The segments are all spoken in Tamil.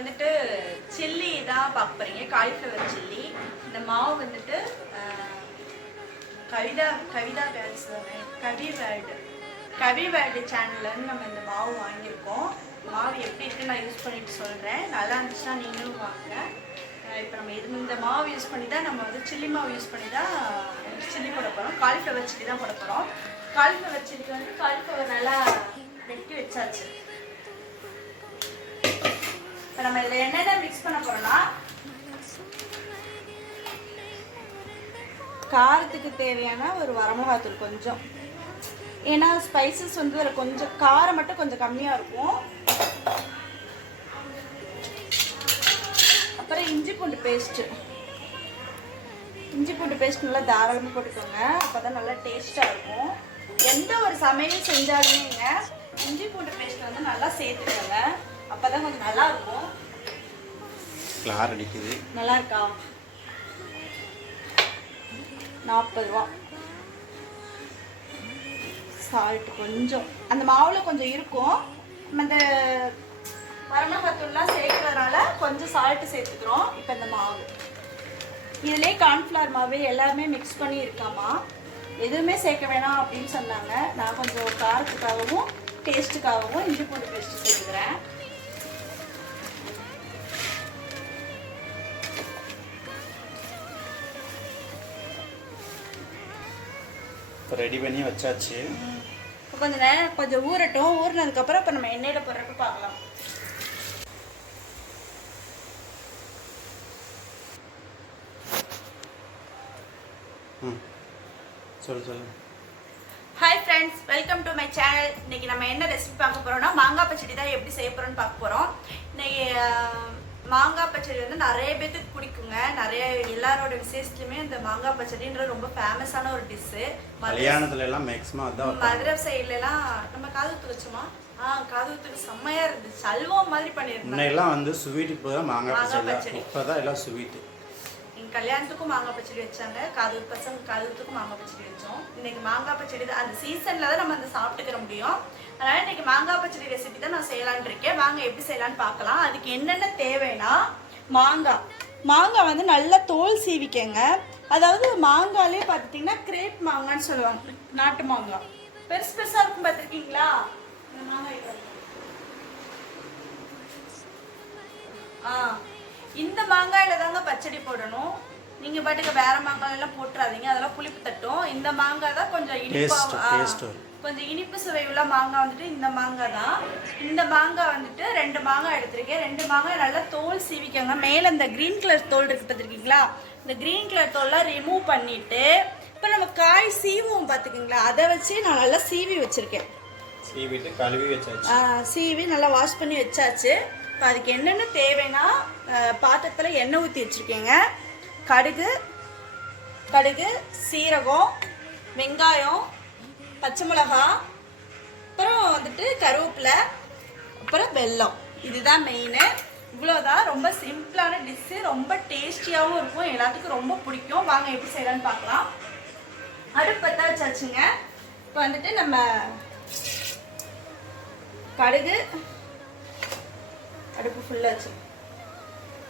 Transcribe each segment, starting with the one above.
வந்துட்டு சில்லி தான் பார்க்க போறீங்க. காலிஃப்ளவர் சில்லி இந்த மாவு வந்துட்டு Kavitha Kavitha words Kavi word Kavi word சேனல்லேருந்து நம்ம இந்த மாவு வாங்கியிருக்கோம். மாவு எப்படி இருக்குன்னு நான் யூஸ் பண்ணிட்டு சொல்கிறேன் நல்லா இருந்துச்சுன்னா நீங்களும் வாங்க. இப்போ நம்ம இது இந்த மாவு யூஸ் பண்ணி தான் நம்ம வந்து சில்லி மாவு யூஸ் பண்ணி தான் சில்லி போட போகிறோம் காலிஃப்ளவர் சில்லி தான் போட போகிறோம் காலிஃப்ளவர் சில்லிக்கு வந்து காலிஃப்ளவர் நல்லா வெட்டி வச்சாச்சு. இப்போ நம்ம இதில் என்னென்ன மிக்ஸ் பண்ண போகிறோம்னா காரத்துக்கு தேவையான ஒரு வரமிளகாத்தூள் கொஞ்சம். ஏன்னா ஸ்பைசஸ் வந்து அதில் கொஞ்சம் காரம் மட்டும் கொஞ்சம் கம்மியாக இருக்கும். அப்புறம் இஞ்சி பூண்டு பேஸ்ட்டு இஞ்சி பூண்டு பேஸ்ட் நல்லா தாராளமாக போட்டுக்கோங்க. அப்போ தான் நல்லா டேஸ்ட்டாக இருக்கும். எந்த ஒரு சமையல் செஞ்சாலுமேங்க இஞ்சி பூண்டு பேஸ்ட் வந்து நல்லா சேர்த்துக்கோங்க. அப்போ தான் கொஞ்சம் நல்லா இருக்கும். கிளார் அடிக்குது. நல்லா இருக்கா? நாற்பது ரூபா. சால்ட் கொஞ்சம். அந்த மாவில் கொஞ்சம் இருக்கும். நம்ம அந்த வரமிளகாத்தூள்லாம் சேர்க்கறதுனால கொஞ்சம் சால்ட் சேர்த்துக்கிறோம். இப்போ இந்த மாவு. இதுலேயே கார்ன்ஃப்ளவர் மாவு எல்லாமே மிக்ஸ் பண்ணி இருக்காமா? எதுவுமே சேர்க்க வேணாம் அப்படின்னு சொன்னாங்க. நான் கொஞ்சம் காரத்துக்காகவும் டேஸ்ட்டுக்காகவும் இஞ்சி பூண்டு பேஸ்ட் சேர்த்துக்கிறேன். இப்போ ரெடி பண்ணி வச்சாச்சு. கொஞ்சம் நேரம் கொஞ்சம் ஊறட்டும். ஊறினதுக்கப்புறம் இப்போ நம்ம எண்ணெயில் போடுறப்ப பார்க்கலாம். ம். சொல்லு சொல்லு. Hi friends welcome to my channel இன்னைக்கு நம்ம என்ன ரெசிபி பார்க்க போறோம்னா மாங்காய் பச்சடி தான் எப்படி செய்ய போறோம்னு பார்க்க போறோம். இன்னைக்கு மாங்காய் பச்சடி வந்து நிறைய பேத்துக்கு பிடிக்குங்க. நிறைய எல்லாரோட விசேஷத்துலையுமே இந்த மாங்காய் பச்சடின்றது ரொம்ப ஃபேமஸான ஒரு டிஷ்ஷு கல்யாணத்துல எல்லாம் மேக்ஸிமம் அதான். மதுரை சைட்ல எல்லாம் நம்ம காது ஊத்து வச்சோமா? ஆ காது ஊத்துக்கு செம்மையா இருந்துச்சு. அல்வம் மாதிரி பண்ணியிருந்தாங்க. முன்னையெல்லாம் வந்து போய் தான் மாங்காய் பச்சடி. இப்போ தான் எல்லாம் எங்க கல்யாணத்துக்கும் மாங்காய் பச்சடி வச்சாங்க. காது பசங்க காதுத்துக்கும் மாங்காய் பச்சடி வச்சோம். இன்னைக்கு மாங்காய் பச்சடி தான். அந்த சீசன்ல தான் நம்ம அதை சாப்பிட்டுக்கிற முடியும். அதனால இன்னைக்கு மாங்காய் பச்சடி ரெசிபி தான் நான் செய்யலாம்னு இருக்கேன். வாங்க எப்படி செய்யலாம்னு பார்க்கலாம். அதுக்கு என்னென்ன தேவைன்னா மாங்காய். மாங்காய் வந்து நல்லா தோல் சீவிக்கங்க. அதாவது மாங்காலே பார்த்துட்டிங்கன்னா கிரேப் மாங்கான்னு சொல்லுவாங்க. நாட்டு மாங்காய். பெருசு பெருசா இருக்கும் பார்த்துருக்கீங்களா? இந்த மாங்காய். ஆ. இந்த மாங்காயில தாங்க பச்சடி போடணும். நீங்க பாட்டுக்கு வேற மாங்காய் எல்லாம் போட்டுறாதீங்க. அதெல்லாம் புளிப்பு தட்டும். இந்த மாங்காய் தான் கொஞ்சம் இனிப்பா கொஞ்சம் இனிப்பு சுவை உள்ள மாங்காய் வந்துட்டு இந்த மாங்காய் தான். இந்த மாங்காய் வந்துட்டு ரெண்டு மாங்காய் எடுத்திருக்கேன். ரெண்டு மாங்காய் நல்லா தோல் சீவிக்கோங்க. மேல இந்த கிரீன் கலர் தோல் இருக்கு பார்த்துருக்கீங்களா? இந்த கிரீன் கலர் தோல்லாம் ரிமூவ் பண்ணிட்டு இப்போ நம்ம காய் சீவுவோம் பார்த்துக்கிங்களா? அதை வச்சு நான் நல்லா சீவி வச்சிருக்கேன். சீவிட்டு கழுவி வச்சாச்சு. சீவி நல்லா வாஷ் பண்ணி வச்சாச்சு. இப்போ அதுக்கு என்னென்ன தேவைன்னா பாத்திரத்தில் எண்ணெய் ஊற்றி வச்சுருக்கேங்க. கடுகு கடுகு சீரகம் வெங்காயம் பச்சை மிளகா அப்புறம் வந்துட்டு கருவேப்பிலை அப்புறம் வெல்லம். இதுதான் மெயினு இவ்வளோதான் ரொம்ப சிம்பிளான டிஷ்ஷு ரொம்ப டேஸ்டியாகவும் இருக்கும். எல்லாத்துக்கும் ரொம்ப பிடிக்கும். வாங்க எப்படி செய்யலான்னு பார்க்கலாம். அடுப்பு பற்ற வச்சாச்சுங்க. இப்போ வந்துட்டு நம்ம கடுகு அடுப்பு ஃபுல்லாக வச்சு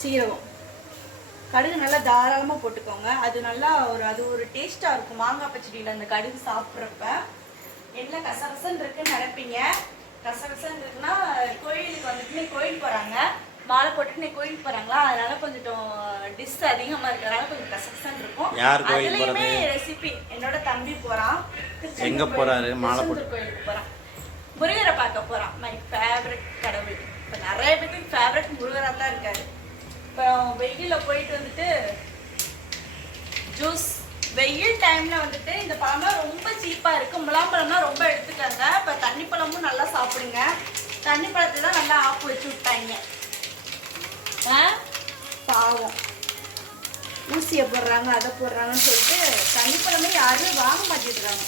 சீரகம். கடுகு நல்லா தாராளமாக போட்டுக்கோங்க. அது நல்லா ஒரு அது ஒரு டேஸ்ட்டாக இருக்கும். மாங்காய் பச்சடியில் அந்த கடுகு சாப்பிட்றப்ப. என்ன கசகசன்னு இருக்குன்னு நினைப்பீங்க. கசகசன்னு இருக்குன்னா கோயிலுக்கு வந்துட்டு நீ கோயில் போகிறாங்க மாலை போட்டுட்டு நீ கோயிலுக்கு போகிறாங்களா அதனால கொஞ்சம் டிஷ் அதிகமாக இருக்கிறதுனால கொஞ்சம் கசகசன்னு இருக்கும். யார் கோயில் அதுலயுமே போறது? ரெசிபி என்னோட தம்பி போகிறான் எங்க போறாரு? மாலை போட்டு- கோயிலுக்கு போகிறான் முருகரை பார்க்க போறான். மை ஃபேவரட் கடவுள். இப்போ நிறைய பேருக்கு ஃபேவரட் முருகராக தான் இருக்காரு. இப்போ வெயிலில் போயிட்டு வந்துட்டு ஜூஸ் வெயில் டைமில் வந்துட்டு இந்த பழம்லாம் ரொம்ப சீப்பாக இருக்குது முலாம்பழம்லாம் ரொம்ப எடுத்துக்கங்க இப்போ தண்ணி பழமும் நல்லா சாப்பிடுங்க. தண்ணி பழத்தை தான் நல்லா ஆப்பு வச்சு விட்டாங்க ஆ? பாவம். ஊசியை போடுறாங்க அதை போடுறாங்கன்னு சொல்லிட்டு தண்ணி பழமே யாரும் வாங்க மாட்டேங்கிறாங்க.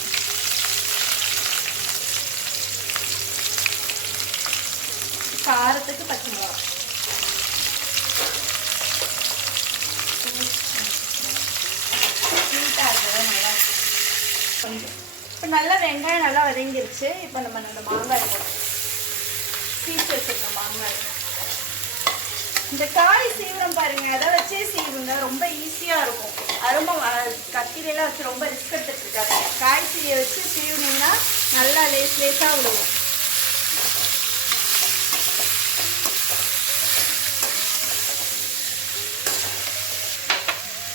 காரத்துக்கு பச்சை மிளகா ஸ்வீட்டாக இருக்குது நல்லா கொஞ்சம் இப்போ நல்லா வெங்காயம் நல்லா வதங்கிருச்சு. இப்போ நம்ம அந்த மாங்காய் போடுறோம் சீச்சு வச்சுருக்கோம் மாங்காய். இந்த காய் சீவிரம் பாருங்க. அதை வச்சே சீவுங்க. ரொம்ப ஈஸியாக இருக்கும். அருமை கத்திரியெல்லாம் வச்சு ரொம்ப ரிஸ்க் எடுத்துட்டு இருக்காங்க காய் சீவியை வச்சு சீவுனீங்கன்னா நல்லா லேஸ் லேஸாக விழுவும்.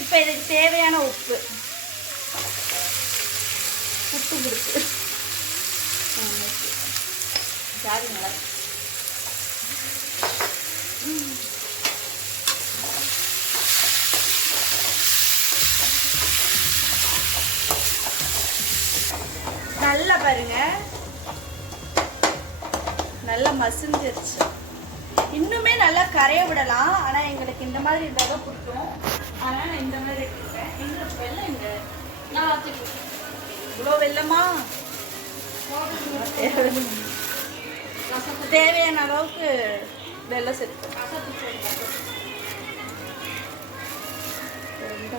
இப்போ இதுக்கு தேவையான உப்பு கொடுத்து ஜாதி நல்லா இருக்கு. நல்லா பாருங்க. நல்லா மசிஞ்சிருச்சு. இன்னுமே நல்லா கரைய விடலாம். ஆனா எங்களுக்கு இந்த மாதிரி இருந்தால் தான் பிடிக்கும். நான் இந்த மாதிரி எடுத்துக்கிறேன் எங்களுக்கு வெள்ளம் இங்க நான் வச்சுக்கிறேன் இவ்வளோ வெள்ளமா? தேவையான அளவுக்கு வெள்ளம் சேர்த்து. ரொம்ப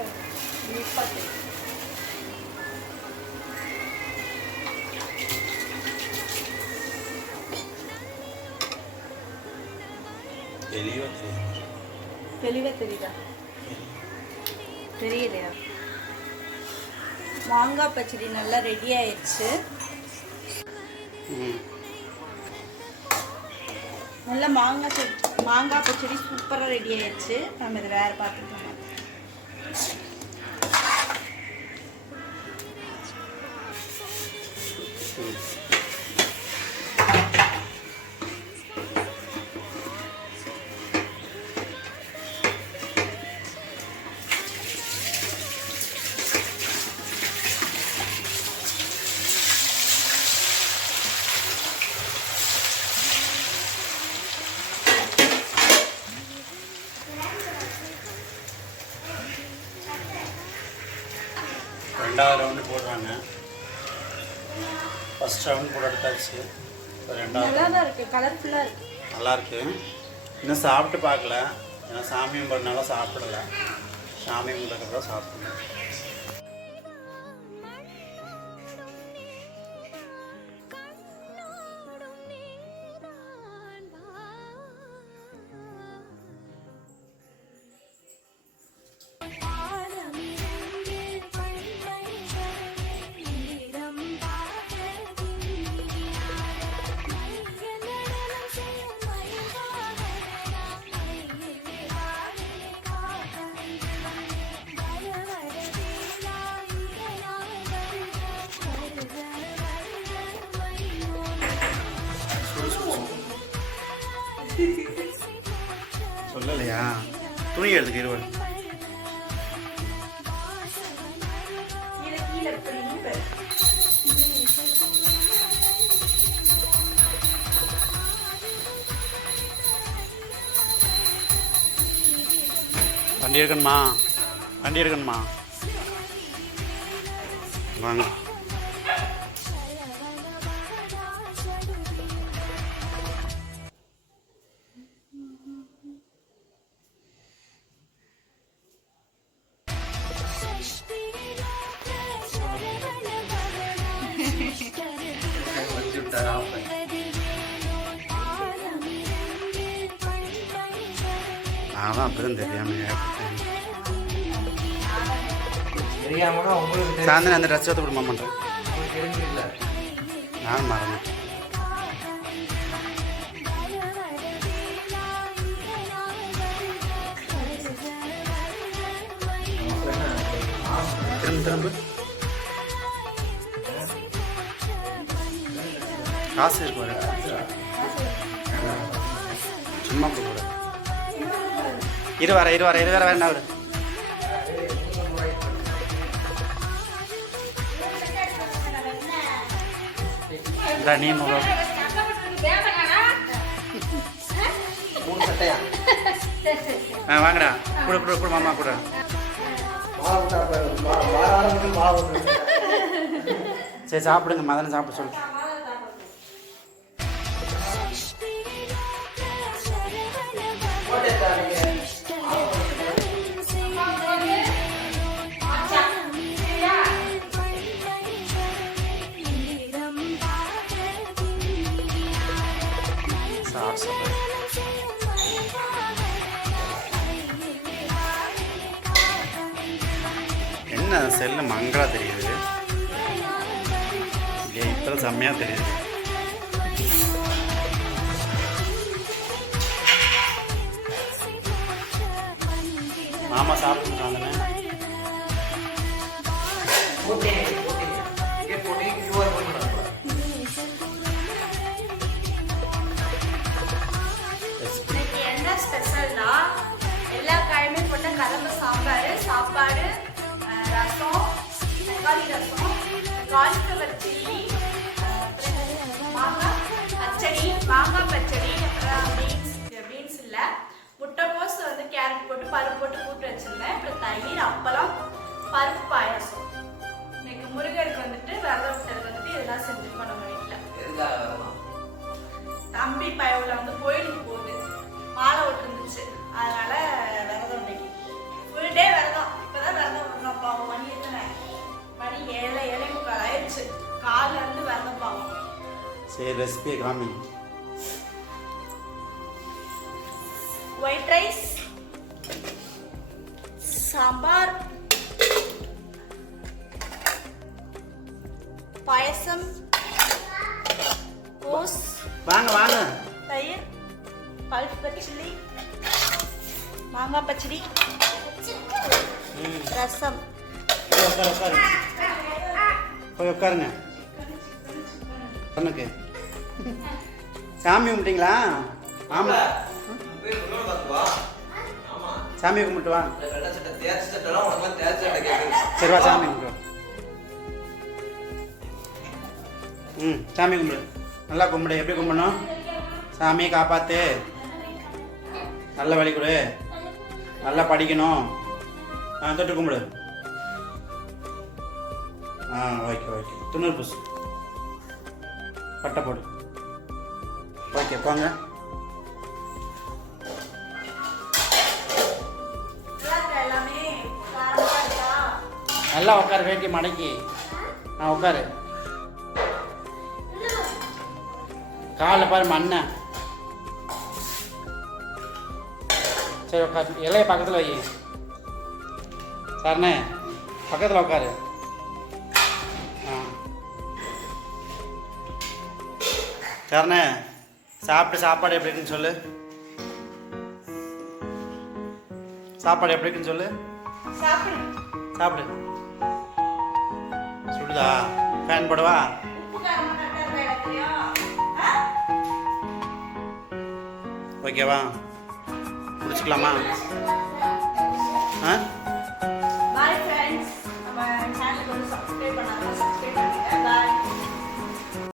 தெளிவாக தெரியும் தெளிவா தெரியுதா தெரியலையா மாங்காய் பச்சடி நல்லா ரெடி ஆயிடுச்சு. ம். நல்லா மாங்காய் செடி மாங்காய் பச்சடி சூப்பராக ரெடி ஆயிடுச்சு. நம்ம இதை வேறு பார்த்துக்கலாம். ஃபஸ்ட் ரவுண்ட் போட எடுத்தாச்சு. ரெண்டாவது. நல்லா தான் கலர்ஃபுல்லாக இருக்கு. இன்னும் சாப்பிட்டு பார்க்கல. ஏன்னா சாமி கும்பிட்றனால சாப்பிடல. சாமி கும்பிட்றதுக்கு சாப்பிடணும். துணி எடுத்துக்க இருவன் வண்டி எடுக்கணுமா? வண்டி இருக்கணுமா வாங்க. நான் அப்படிதான் தெரியாம ஏற்பட்டேன். தெரியாமனா உங்களுக்கு தெரியும். சாயந்தரம் அந்த ட்ரெஸ் எடுத்து விடுமா பண்ணுறேன். நான் மறந்து திரும்ப காசு இருக்கு. சும்மா கொடுக்கூட இரு வர இரு வர இரு வர விடு. இந்தா நீ முகம்? ஆ வாங்கடா. கொடு கொடு கொடு மாமா கொடு. சரி சாப்பிடுங்க. மதனை சாப்பிட சொல்லு. செல்லு மங்களா தெரியுது. இப்போ செம்மையாக தெரியுது. மாமா சாப்பிட்டு பச்சடி அப்புறம் பீன்ஸ் பீன்ஸ் இல்லை முட்டைக்கோஸ் வந்து கேரட் போட்டு பருப்பு போட்டு கூட்டு வச்சிருந்தேன். அப்புறம் தயிர் அப்பளம் பருப்பு பாயாசம். இன்னைக்கு முருகருக்கு வந்துட்டு விரதம் விட்டது வந்துட்டு இதெல்லாம் செஞ்சுருக்கோம் நம்ம வீட்டில் தம்பி பயவுல வந்து கோயிலுக்கு போகுது. மாலை விட்டுருந்துச்சு அதனால விரதம் இன்னைக்கு. ஃபுல் டே விரதம். இப்பதான் விரதம் விடணும். பாவம் மணி எத்தனை? மணி ஏழை ஏழை முக்கால் ஆயிடுச்சு காலில் இருந்து விரதம் பாவம். சரி ரெசிபியை காமி. பச்சடி. மாங்காய் பச்சடி. ரசம். போய் உட்காரு உட்காரு. போய் உட்காருங்க. பொண்ணுக்கு. சாமி கும்பிட்டீங்களா? ஆமா. போய் இன்னொரு பார்த்து வா ஆமா சாமி கும்பிட்டு வா. சரி வா சாமி கும்பிட்டு வா. ம் சாமி கும்பிடு. நல்லா கும்பிடு. எப்படி கும்பிடணும்? சாமியை காப்பாத்து. நல்ல வழி கொடு. நல்லா படிக்கணும். ஆ தொட்டு கும்பிடு. ஆ ஓகே ஓகே துண்ணூறு பூசு பட்டை போடு. ஓகே போங்க நல்லா உட்காரு வேட்டி மடக்கி. ஆ உட்காரு. காலைல பாரு மண்ணை. சரி உட்காரு. இலைய பக்கத்தில் வை. சரணே பக்கத்தில் உட்காரு. ஆ. சரணே சாப்பிட்டு சாப்பாடு எப்படி இருக்குன்னு சொல்லு. சாப்பாடு எப்படி இருக்குன்னு சொல்லு. சாப்பிடு. சுடுதா? ஃபேன் போடவா? ஓகேவா முடிச்சுக்கலாமா ஆ?